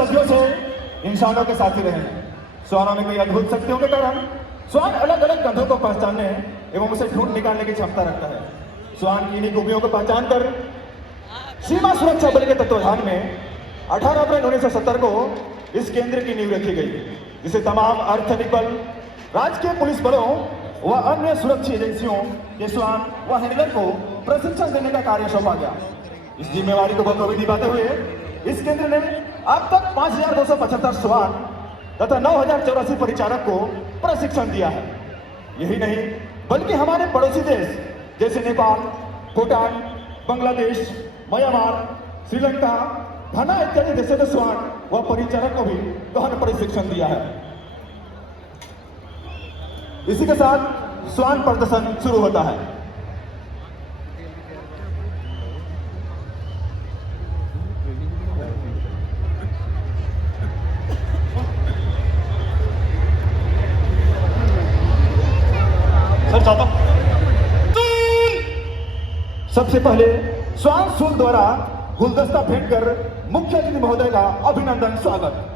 सदियों से इंसानों के साथी रहे हैं। श्वानों में कई अद्भुत शक्तियों के कारण श्वान अलग अलग गंधों को पहचानने एवं उसे ढूंढ निकालने की क्षमता रखता है। श्वान की इन्हीं खूबियों को पहचान कर सीमा सुरक्षा बल के तत्वाधान में 18 अप्रैल 1970 को इस केंद्र की नींव रखी गई, जिसे तमाम अर्धसैनिक बल, राजकीय पुलिस बलों व अन्य सुरक्षा एजेंसियों के श्वान व हैंडलर को प्रशिक्षण देने का कार्य सौंपा गया। इस जिम्मेवारी को बखूबी निभाते हुए इस केंद्र ने अब तक 5275 श्वान तथा 9084 परिचारक को प्रशिक्षण दिया है। यही नहीं बल्कि हमारे पड़ोसी देश जैसे नेपाल, भूटान, बांग्लादेश, म्यांमार, श्रीलंका, घना इत्यादि देशों के श्वान व परिचारक को भी गहन प्रशिक्षण दिया है। इसी के साथ श्वान प्रदर्शन शुरू होता है। सर चाहता सबसे पहले श्वान सूल द्वारा गुलदस्ता भेंट कर मुख्य अतिथि महोदय का अभिनंदन स्वागत।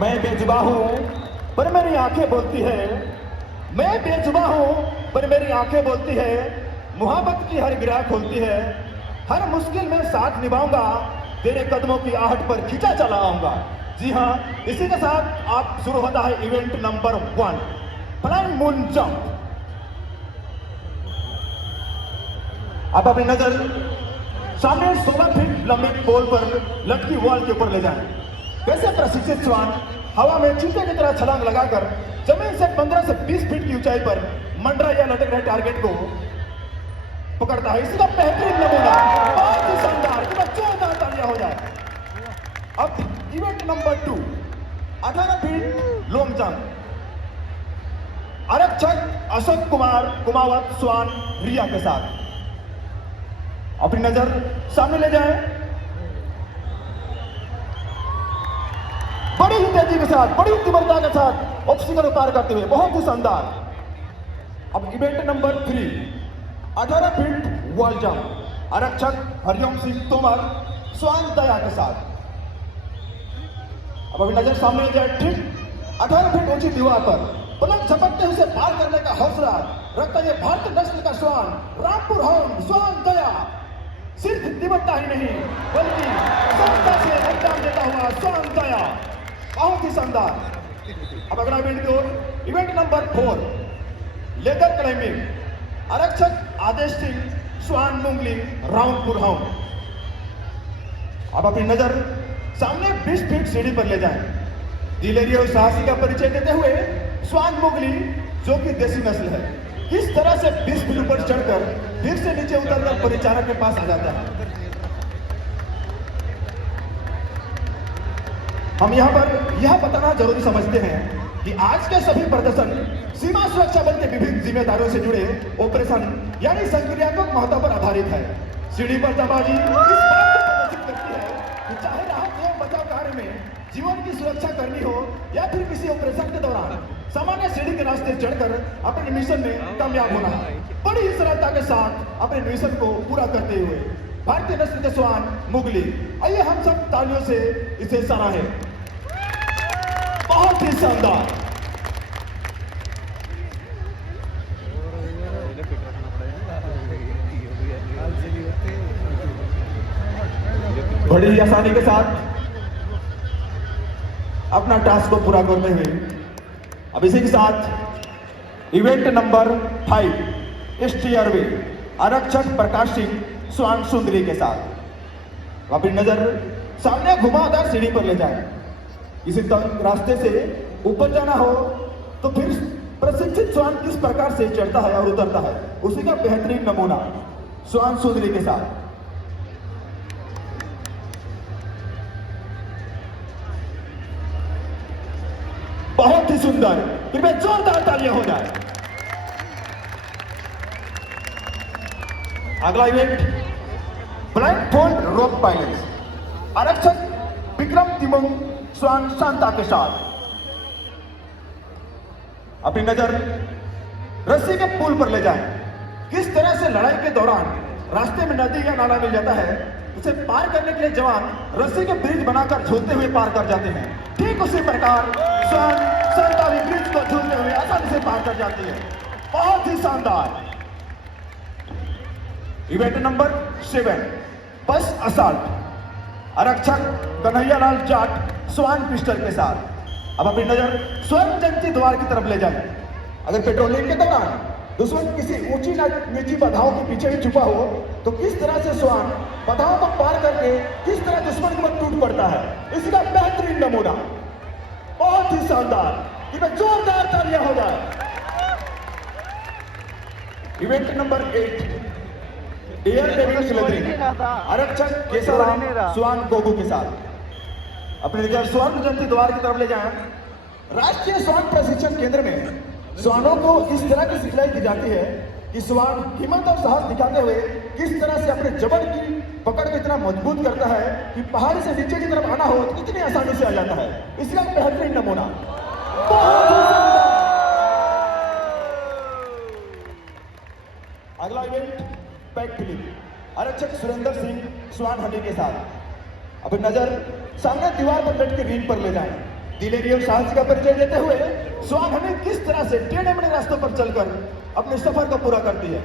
मैं बेजुबां हूं पर मेरी आंखें बोलती है, मैं बेजुबां हूं पर मेरी आंखें बोलती है, मोहब्बत की हर गिरा खोलती है, हर मुश्किल में साथ निभाऊंगा, तेरे कदमों की आहट पर खींचा चला आऊंगा। जी हां, इसी के साथ आप शुरू होता है event number 1, flying moon jump. आप अपनी नजर सामने 16 फीट लंबी पोल पर लटकी वॉल के ऊपर ले जाएं। वैसे प्रशिक्षित श्वान हवा में चीते की तरह छलांग लगाकर जमीन से 15 से 20 फीट की ऊंचाई पर मंडरा या लटक रहे टारगेट को पकड़ता है। इसका बेहतरीन नमूना, बहुत ही शानदार, जोरदार तालियां हो जाए। अब event number 2, 18 feet long jump. आरक्षक अशोक कुमार कुमावत श्वान रिया के साथ अपनी नजर सामने ले जाएं। बड़ी ही तेजी के साथ, बड़ी तीव्रता के साथ ऑब्स्टिकल पार करते हुए, बहुत ही शानदार। अब event number 3, 18 feet wall jump. आरक्षक हरिओम सिंह तोमर श्वान दया के साथ अब अभी नजर सामने जाए। ठीक 18 फीट ऊंची दीवार पर पलंग झपकते हुए उसे पार करने का हौसला रखता है भारतीय नस्ल का श्वान रामपुर होम श्वान दया। सिर्फ तीव्रता ही नहीं बल्कि क्षमता से अंजाम देता हुआ श्वान दया, बहुत ही शानदार। अब अगला इवेंट की ओर, इवेंट नंबर 4, लेदर क्लाइंबिंग। आरक्षक आदेश सिंह श्वान मुंगली राउंडपुर हाउंड। अब अपनी नजर सामने 20 फीट सीढ़ी पर ले जाएं। दिलेरी और साहसी का परिचय देते हुए श्वान मुंगली, जो कि देसी नस्ल है, किस तरह से 20 फीट ऊपर चढ़कर फिर से नीचे उतरकर परिचारक के पास आ जाता है। हम यहाँ पर यह बताना जरूरी समझते हैं कि आज के सभी प्रदर्शन सीमा सुरक्षा बल के विभिन्न जिम्मेदारियों से जुड़े ऑपरेशन यानी संक्रियात्मक महत्व पर आधारित है। सीढ़ी पर दबाजी इस बात को प्रदर्शित करती है कि चाहे राहत एवं बचाव कार्य में जीवन की सुरक्षा करनी हो या फिर किसी ऑपरेशन के दौरान सामान्य सीढ़ी के रास्ते चढ़कर अपने मिशन में कामयाब होना है। बड़ी ही सरलता के साथ अपने मिशन को पूरा करते हुए भारतीय नस्ल के श्वान मुगली, आइए हम सब तालियों से इसे सराहें। बहुत ही शानदार। बड़ी ही आसानी के साथ अपना टास्क को पूरा करते हुए अब इसी के साथ इवेंट नंबर 5, स्टीयरवे। आरक्षक प्रकाश सिंह श्वान सुंदरी के साथ अपनी नजर सामने घुमावदार सीढ़ी पर ले जाएं। किसी रास्ते से ऊपर जाना हो तो फिर प्रशिक्षित श्वान किस प्रकार से चढ़ता है और उतरता है, उसी का बेहतरीन नमूना श्वान सुंदरी के साथ। बहुत ही सुंदर, कृपया जोरदार तालियां हो जाए। अगला इवेंट ब्लाइंड फोल्ड रोप पायलट। आरक्षक विक्रम तिमुंग स्वान शांता के साथ। अपनी नजर रस्सी के पुल पर ले जाएं। किस तरह से लड़ाई के दौरान रास्ते में नदी या नाला मिल जाता है, उसे पार करने के लिए जवान रस्सी के ब्रिज बनाकर झूलते हुए पार कर जाते हैं। ठीक उसी प्रकार स्वान शांता भी ब्रिज को झूलते हुए आसानी से पार कर जाती है। बहुत ही शानदार। इवेंट नंबर 7 बस असाल्ट आरक्षक कन्हैयालाल जाट स्वान पिस्टल के साथ। अब अपनी नजर स्वर्ण जयंती द्वार की तरफ ले जाएं। अगर पेट्रोलिंग के दौरान दुश्मन किसी ऊंची नीची बाधाओं के पीछे ही छुपा हो तो किस तरह से स्वान बाधाओं को पार करके किस तरह दुश्मन पर टूट पड़ता है, इसका बेहतरीन नमूना। बहुत ही शानदार। इधर जोरदार तालियां हो जाए। इवेंट नंबर 8 एयर डेविल स्लेटरिंग आरक्षक केशवराम स्वान गोगू के साथ। अपने नजर स्वर्ण जयंती द्वार की तरफ ले जाएं। राष्ट्रीय स्वान प्रशिक्षण केंद्र में स्वानों को इस तरह की सिखलाई दी जाती है कि स्वान हिम्मत और साहस दिखाते हुए किस तरह से अपने जबड़ की पकड़ को इतना मजबूत करता है कि पहाड़ से नीचे की तरफ आना हो तो इतनी आसानी से आ जाता है। इसका बेहतरीन नमूना। अगला इवेंट पैक फिलिप आरक्षक सुरेंद्र सिंह स्वान हनी के साथ। अपनी नजर सामने दीवार पर बैठ के रीन पर ले जाएं। दिलेरी और साहस का परिचय देते हुए स्वान हनी किस तरह से टेढ़े मेढ़े रास्तों पर चलकर अपने सफर को पूरा करती है।